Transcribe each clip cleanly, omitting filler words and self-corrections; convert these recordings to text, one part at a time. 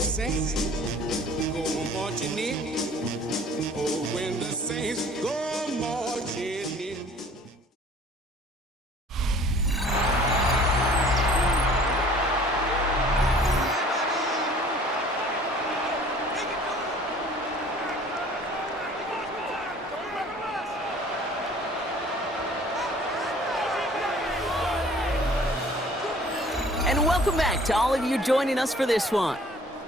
the saints go marching in. Oh, when the saints go marching in. And welcome back to all of you joining us for this one.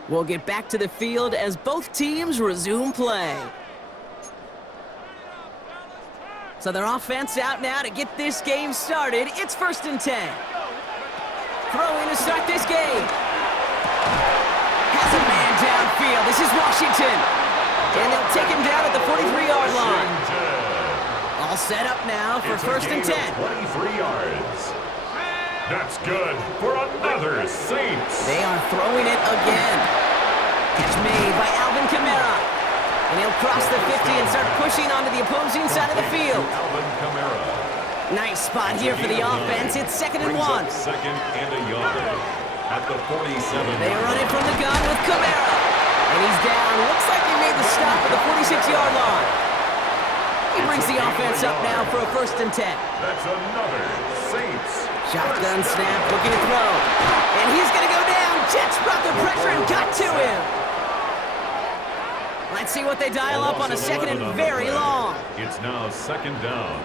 We'll get back to the field as both teams resume play. So their offense out now to get this game started. It's 1st and 10. Throwing to start this game. Has a man downfield. This is Washington. And they'll take him down at the 43-yard line. All set up now for 1st and 10. 23 yards. That's good for another Saints. They are throwing it again. Catch made by Alvin Kamara. And he'll cross the 50 and start pushing onto the opposing side of the field. Alvin Kamara. Nice spot here for the offense. It's 2nd and 1. Second and a yard at the 47. They run it from the gun with Kamara. And he's down. Looks like they made the stop at the 46-yard line. He brings the offense up now for a 1st and 10. That's another Saints. Shotgun snap, looking to throw. And he's going to go down. Jets brought the pressure and got to him. Let's see what they dial up on a 2nd and very long. It's now 2nd down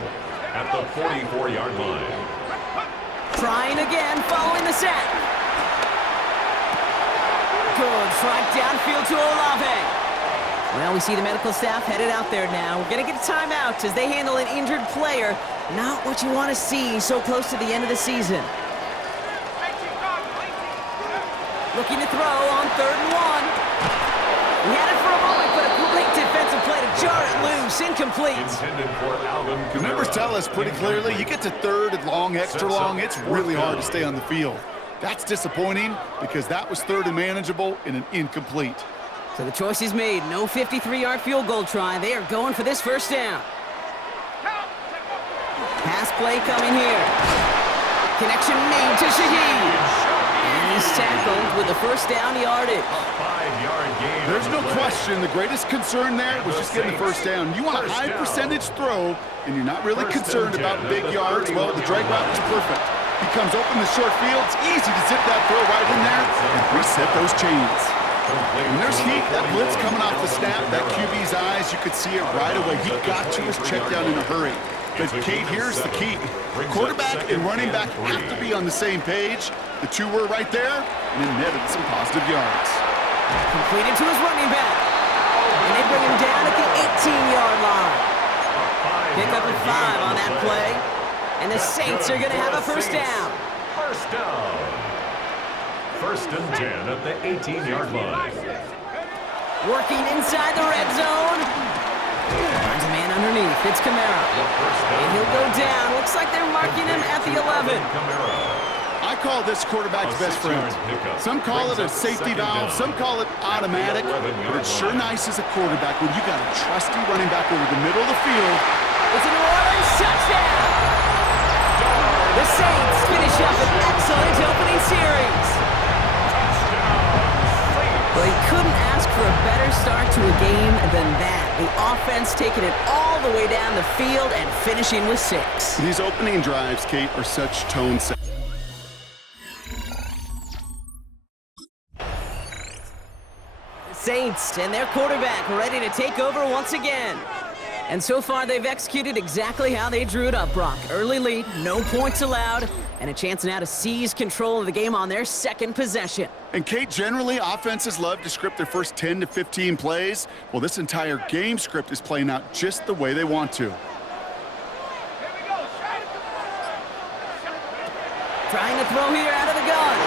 at the 44-yard line. Trying again, following the set. Good strike downfield to Olave. Well, we see the medical staff headed out there now. We're going to get a timeout as they handle an injured player. Not what you want to see so close to the end of the season. Looking to throw on 3rd and 1. He had it for a moment, but a great defensive play to jar it loose. Incomplete. Intended for Alvin Kamara. The numbers tell us pretty clearly, you get to 3rd and long, extra long, it's really hard to stay on the field. That's disappointing because that was 3rd and manageable and an incomplete. So the choice is made. No 53-yard field goal try. They are going for this 1st down. Pass play coming here. Connection made to Shaheed. And he's tackled with the 1st down yardage. 5-yard gain. There's no question the greatest concern there was just getting the 1st down. You want a high percentage throw, and you're not really concerned about big yards. Well, the drag route was perfect. He comes open the short field. It's easy to zip that throw right in there and reset those chains. When there's heat, that blitz coming off the snap, that QB's eyes, you could see it right away. He got to his check down in a hurry. But Kate, here's the key. Quarterback and running back have to be on the same page. The two were right there, and it netted some positive yards. Completed to his running back. And they bring him down at the 18-yard line. Pick up a 5 on that play. And the Saints are going to have a 1st down. 1st down. 1st and 10 at the 18-yard line. Working inside the red zone. Finds a man underneath. It's Kamara. And he'll go down. Looks like they're marking him at the 11. I call this quarterback's best friend. Some call it a safety valve, some call it automatic, but it's sure nice as a quarterback when you got a trusty running back over the middle of the field. It's a New Orleans touchdown. The Saints finish up an excellent opening series. Well, he couldn't ask for a better start to a game than that. The offense taking it all the way down the field and finishing with 6. These opening drives, Kate, are such tone setters. Saints and their quarterback ready to take over once again. And so far, they've executed exactly how they drew it up, Brock. Early lead, no points allowed, and a chance now to seize control of the game on their 2nd possession. And Kate, generally, offenses love to script their first 10 to 15 plays. Well, this entire game script is playing out just the way they want to. Trying to throw here out of the gun.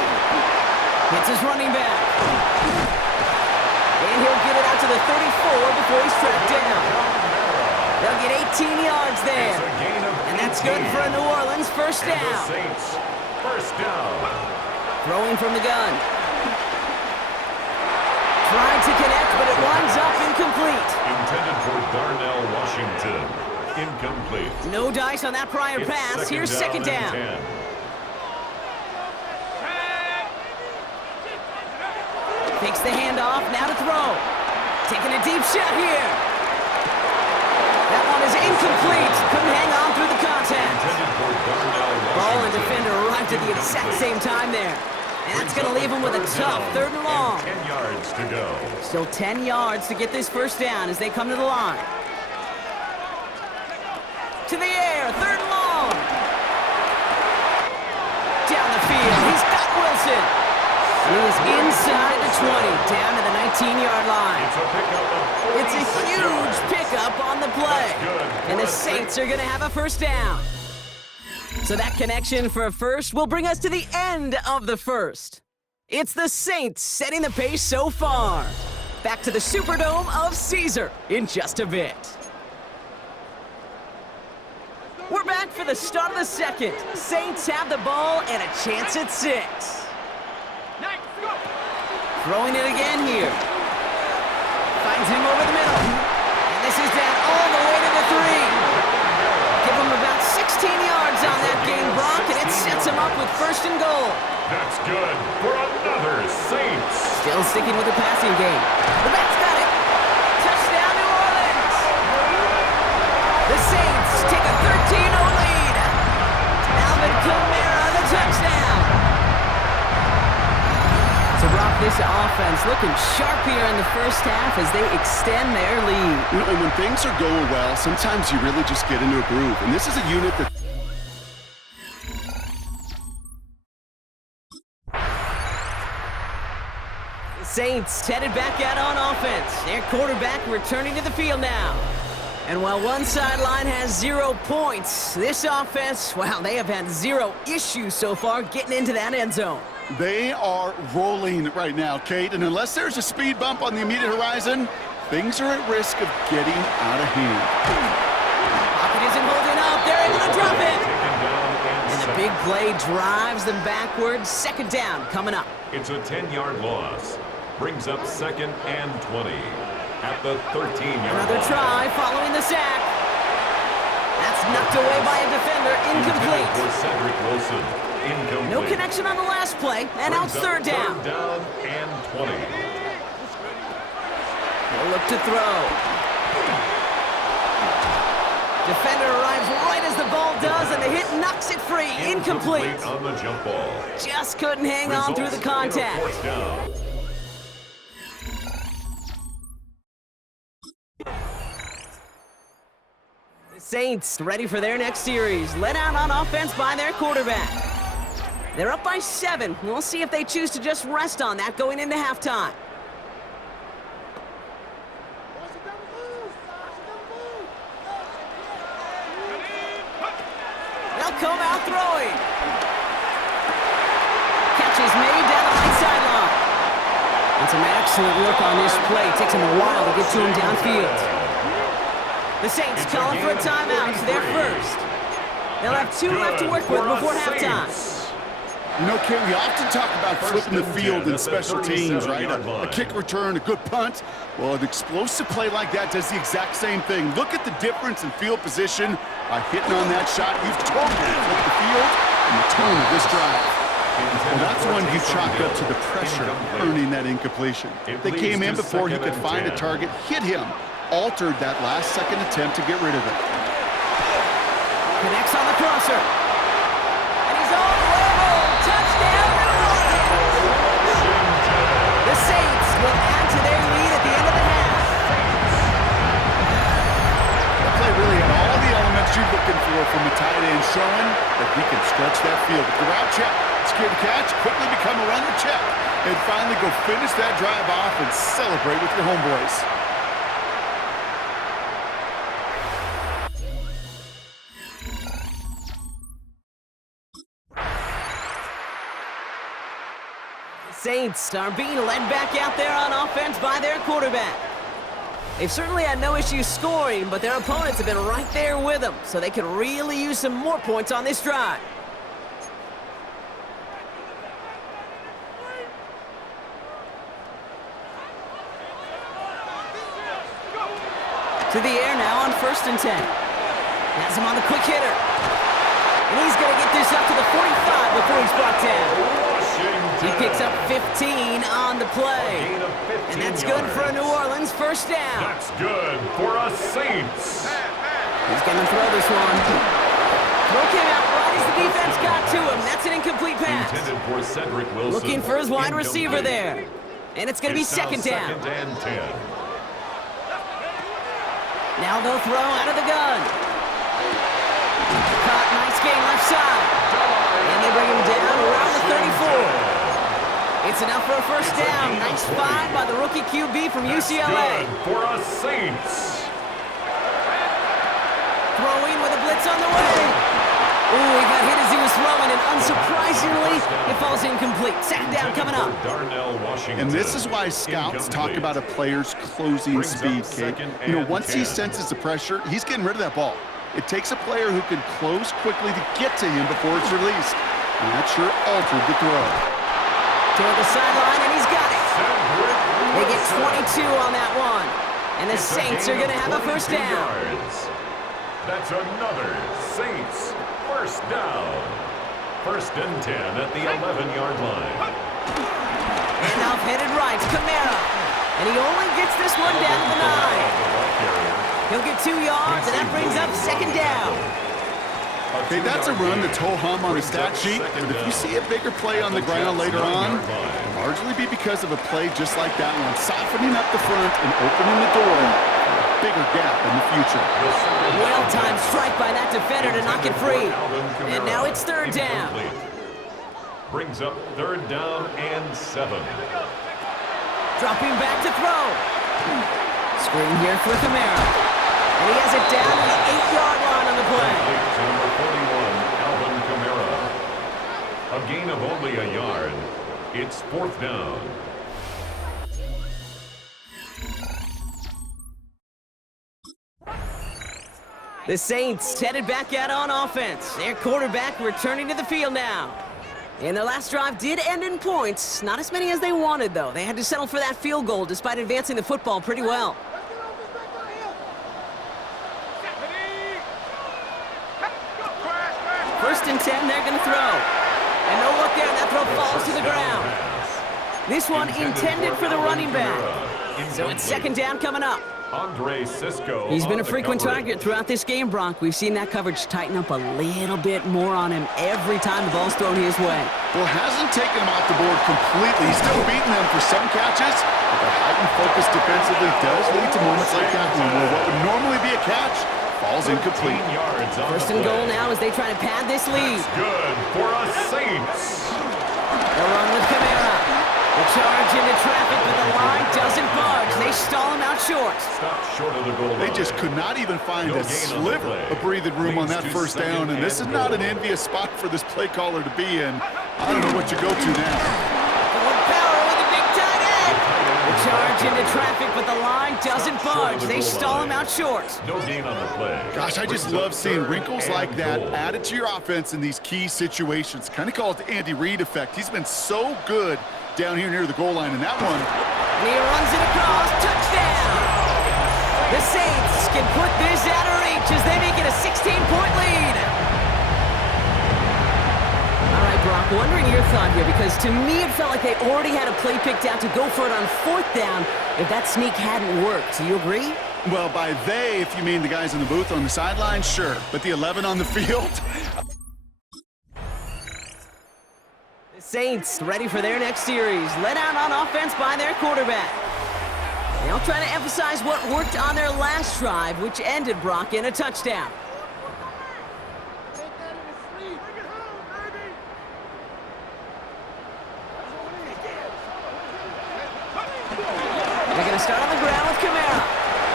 Hits his running back. And he'll get it out to the 34 before he's tracked down. They'll get 18 yards there. And that's good for a New Orleans 1st down. Saints, 1st down. Throwing from the gun. Trying to connect, but it winds up incomplete. Intended for Darnell Washington. Incomplete. No dice on that prior pass. Here's 2nd down. Takes the handoff, now to throw. Taking a deep shot here. That one is incomplete. Couldn't hang on through the contact. Ball and defender arrived at the exact same time there. And that's going to leave him with a tough 3rd and long. 10 yards to go. Still 10 yards to get this first down as they come to the line. To the air, 3rd and long. Down the field, he's got Wilson. He is inside the 20, down to the 19-yard line. It's a huge pickup on the play. And the Saints are going to have a first down. So that connection for a first will bring us to the end of the first. It's the Saints setting the pace so far. Back to the Superdome of Caesar in just a bit. We're back for the start of the second. Saints have the ball and a chance at 6. Throwing it again here. Finds him over the middle. And this is down all the way to the 3. Give him about 16 yards on that game, Brock, and it sets him up with 1st and goal. That's good for another Saints. Still sticking with the passing game. The back's got it. Touchdown, New Orleans. The Saints take a 13-0 lead. Alvin Kamara, the touchdown. So, Brock, this offense looking sharp here in the first half as they extend their lead. You know, and when things are going well, sometimes you really just get into a groove. And this is a unit that... The Saints headed back out on offense. Their quarterback returning to the field now. And while one sideline has 0 points, this offense, well, they have had 0 issues so far getting into that end zone. They are rolling right now, Kate, and unless there's a speed bump on the immediate horizon, things are at risk of getting out of hand. Pocket isn't holding up. They're able to drop it. And the big play drives them backwards. 2nd down coming up. It's a 10-yard loss. Brings up 2nd and 20 at the 13-yard line. Another try following the sack. That's knocked away by a defender. Incomplete. For Cedric Wilson. Incomplete. No connection on the last play, and now it's 3rd down. 3rd down and 20. They'll look to throw. Defender arrives right as the ball does, and the hit knocks it free. Incomplete. On the jump ball. Just couldn't hang on through the contact. 4th down. The Saints ready for their next series, led out on offense by their quarterback. They're up by 7. We'll see if they choose to just rest on that going into halftime. They'll come out throwing. Catch is made down the right sideline. And some excellent work on this play. It takes them a while to get to him downfield. The Saints calling for a timeout. It's their first. They'll have 2 left to work with before halftime. You know, Kate, we often talk about flipping the field in special teams, right? A kick return, a good punt. Well, an explosive play like that does the exact same thing. Look at the difference in field position by hitting on that shot. You've totally flipped the field and the tone of this drive. Well, that's one you chalk up to the pressure earning that incompletion. They came in before he could find a target, hit him, altered that last-second attempt to get rid of it. Connects on the crosser. And he's all level. Touchdown, New Orleans. The Saints will add to their lead at the end of the half. That play really had all the elements you're looking for from a tight end, showing that he can stretch that field. With the route check, secure the catch, quickly become a run the check, and finally go finish that drive off and celebrate with your homeboys. Saints are being led back out there on offense by their quarterback. They've certainly had no issues scoring, but their opponents have been right there with them, so they could really use some more points on this drive. To the air now on 1st and 10. Has him on the quick hitter. And he's going to get this up to the 45 before he's brought down. He picks up 15 on the play. Gain of 15 And that's good for a New Orleans first down. That's good for a Saints. He's going to throw this one. Throw came out right as the defense got to him. That's an incomplete pass. Intended for Cedric Wilson. Looking for his wide Incomplete. receiver there. And it's going to be It's now second down. Second and 10. Now they'll throw out of the gun. Caught, nice gain left side. And they bring him down around the 34. It's enough for a first down. Nice find by the rookie QB from UCLA. Good for a Saints. Throwing with a blitz on the way. Ooh, he got hit as he was throwing, and unsurprisingly, it falls incomplete. Second down coming up. Darnell Washington. And this is why scouts talk about a player's closing speed, Kate. You know, once he senses the pressure, he's getting rid of that ball. It takes a player who can close quickly to get to him before it's released. And that sure altered the throw. Toward the sideline, and he's got it. They get 22 on that one. And the Saints are going to have a first down. That's another Saints first down. First and 10 at the 11-yard line. Handoff headed right, Kamara. And he only gets this one down to the 9. He'll get 2 yards, and that brings up second down. Okay, that's a run that's ho-hum on the stat sheet, but if you see a bigger play on the ground later on, it'll largely be because of a play just like that one, softening up the front and opening the door for a bigger gap in the future. Well-timed strike by that defender to knock it free. And now it's third down. Brings up third down and 7. Dropping back to throw. Screen here for Kamara. And he has it down to the 8-yard line on the play. To number 41, Alvin Kamara. A gain of only a yard. It's fourth down. The Saints headed back out on offense. Their quarterback returning to the field now. And their last drive did end in points. Not as many as they wanted, though. They had to settle for that field goal despite advancing the football pretty well. First and 10, they're going to throw. And no look there, that throw falls to the ground. This one intended for the running back. So it's second down coming up. Andre Cisco. He's been a frequent target throughout this game, Bronk. We've seen that coverage tighten up a little bit more on him every time the ball's thrown his way. Well, hasn't taken him off the board completely. He's still beating them for some catches, but the heightened focus defensively does lead to moments like that one where what would normally be a catch falls incomplete. First and goal now as they try to pad this lead. Good for a Saints. They'll run with Kamara. The charge into traffic, but the line doesn't budge. They stall him out short. Stop short of the goal line. They just could not even find a sliver of breathing room on that first down, and this is not an envious spot for this play caller to be in. I don't know what you go to now. Going power with a big tight end. The charge into traffic, but the line doesn't budge. They stall him out short. No gain on the play. Gosh, I just love seeing wrinkles like that added to your offense in these key situations. Kind of call it the Andy Reid effect. He's been so good down here near the goal line in that one. And he runs it across. Touchdown! The Saints can put this out of reach as they make it a 16-point lead. All right, Brock, wondering your thought here, because to me it felt like they already had a play picked out to go for it on fourth down if that sneak hadn't worked. Do you agree? Well, by they, if you mean the guys in the booth on the sideline, sure. But the 11 on the field? Saints ready for their next series. Led out on offense by their quarterback. They'll try to emphasize what worked on their last drive, which ended, Brock, in a touchdown. They're going to start on the ground with Kamara.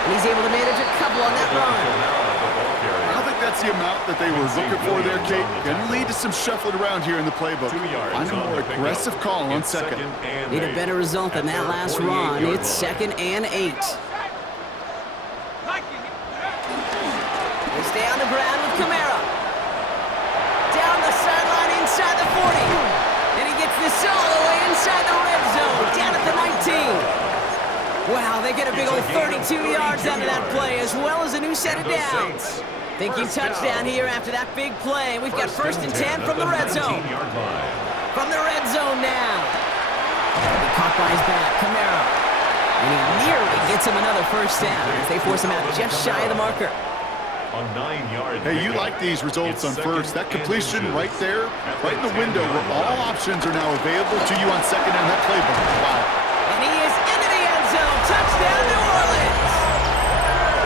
And he's able to manage a couple on that run. I think that's the amount that they were looking for there, Kate. Going to lead to some shuffling around here in the playbook. Find a more aggressive call on second. Need a better result than that last run. It's second and 8. They stay on the ground with Kamara. Down the sideline inside the 40. And he gets this all the way inside the red zone. Down at the 19. Wow, they get a big old 32 yards out of that play, as well as a new set of downs. Thinking touchdown here after that big play. We've got first and 10 from the red zone. From the red zone now. up by his back. Camara. And he nearly gets him another first down as they force him out just shy of the marker. A 9-yard. Hey, you like these results on first. That completion right there, right in the window where all options are now available to you on second down. That playbook. Wow. And he is into the end zone. Touchdown, New Orleans.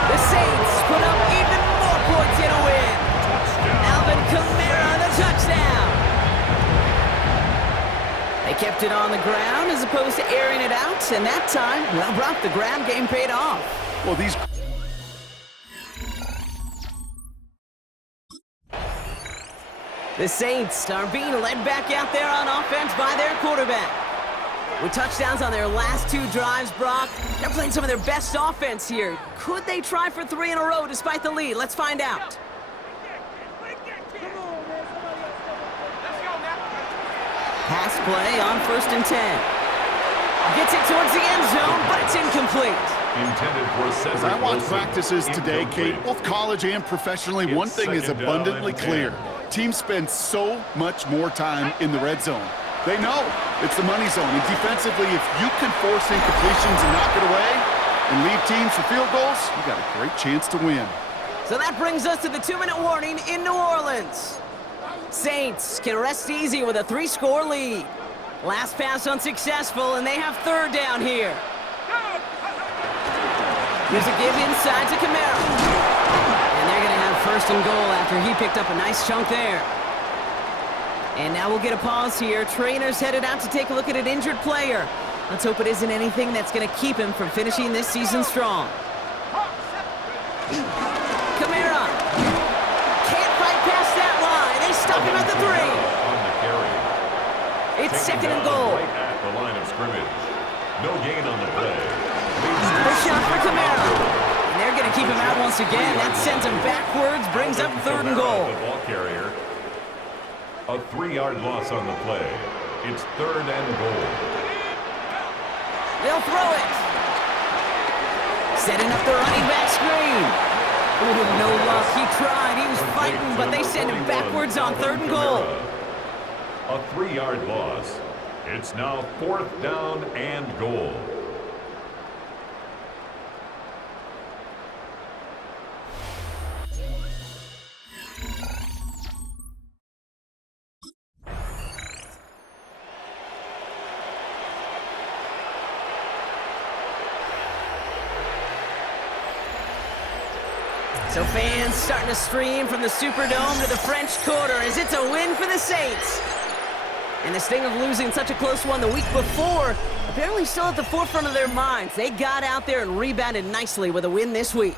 The Saints put up even more points in a win. Alvin Kamara, the touchdown. They kept it on the ground as opposed to airing it out, and that time, well, Brock, the ground game paid off. Well, these... The Saints are being led back out there on offense by their quarterback. With touchdowns on their last 2 drives, Brock, they're playing some of their best offense here. Could they try for 3 in a row despite the lead? Let's find out. Pass play on 1st and 10. Gets it towards the end zone, but it's incomplete. Intended for As I watch practices today, Kate, both college and professionally, one thing is abundantly clear. Teams spend so much more time in the red zone. They know it's the money zone. And defensively, if you can force incompletions and knock it away and leave teams for field goals, you got a great chance to win. So that brings us to the 2-minute warning in New Orleans. Saints can rest easy with a 3-score lead. Last pass unsuccessful, and they have 3rd down here. Here's a give inside to Camara. And they're going to have 1st and goal after he picked up a nice chunk there. And now we'll get a pause here. Trainer's headed out to take a look at an injured player. Let's hope it isn't anything that's going to keep him from finishing this season strong. Camara can't fight past that line. They stop him at the 3. It's 2nd and goal. Right at the line of scrimmage. No gain on the play. The shot for Camara. And they're going to keep him out once again. That sends him backwards, brings up 3rd and goal. The ball carrier. A 3-yard loss on the play. It's 3rd and goal. They'll throw it. Setting up the running back screen. Ooh, no luck. He tried. He was fighting, but they send him backwards on 3rd and goal. A 3-yard loss. It's now 4th down and goal. So fans starting to stream from the Superdome to the French Quarter as it's a win for the Saints. And the sting of losing such a close one the week before apparently still at the forefront of their minds. They got out there and rebounded nicely with a win this week.